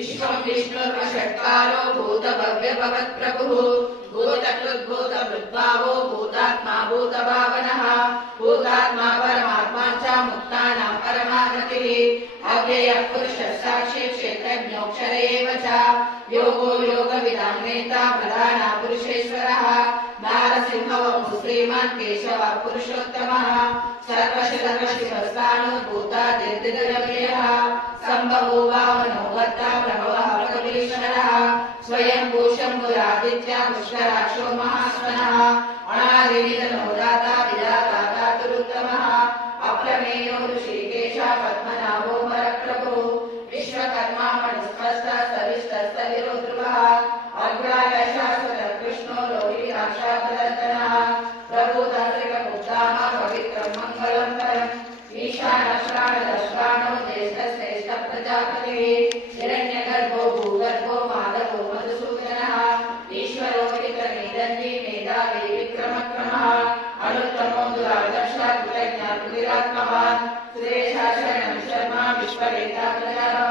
विश्वं विष्णुर्वषट्कारो भूतभव्यभवत्प्रभुः भूतकृद्भूतभृद्भावो भूतात्मा भूतभावनः भूतात्मा परमात्मा च मुक्तानां परमागतिः अव्ययः पुरुषः साक्षी क्षेत्रज्ञोऽक्षर एव च योगो योगविदां नेता प्रधानः पुरुषेश्वरः नारसिंहवपुः श्रीमान् केशवः पुरुषोत्तमः सर्वशिवस्तानो भूतादिर्दिगव्ययः सम्भवो वामनो भर्ता प्रभवः प्रकपीश्वरः स्वयंभू शम्भुरादित्य पुष्कराक्षो महास्वनः अनादिनिधनो दाता विधाता धातुरुत्तमः अप्रमेयो ऋषिकेशः पद्मनाभो परप्रभुः विश्वकर्मा मनुस्पष्टः सविस्तस्तविरो ध्रुवः अग्रायशाश्वतः कृष्णो लोहिताक्षादर्शनः प्रभुतत्रिकपुत्राः पवित्रं मङ्गलं परम् ईशानश्राणदश्राणो ज्येष्ठश्रेष्ठः प्रजापतिः हिरण्यगर्भो भूगर्भो माधवो मधुसूदनः ईश्वरो हितमेदन्ती मेधावी विक्रमक्रमः अनुत्तमो दुरादर्शः कृतज्ञः कृतिरात्मवान् सुरेशः शरणं शर्मा विश्ववेता प्रजापतिः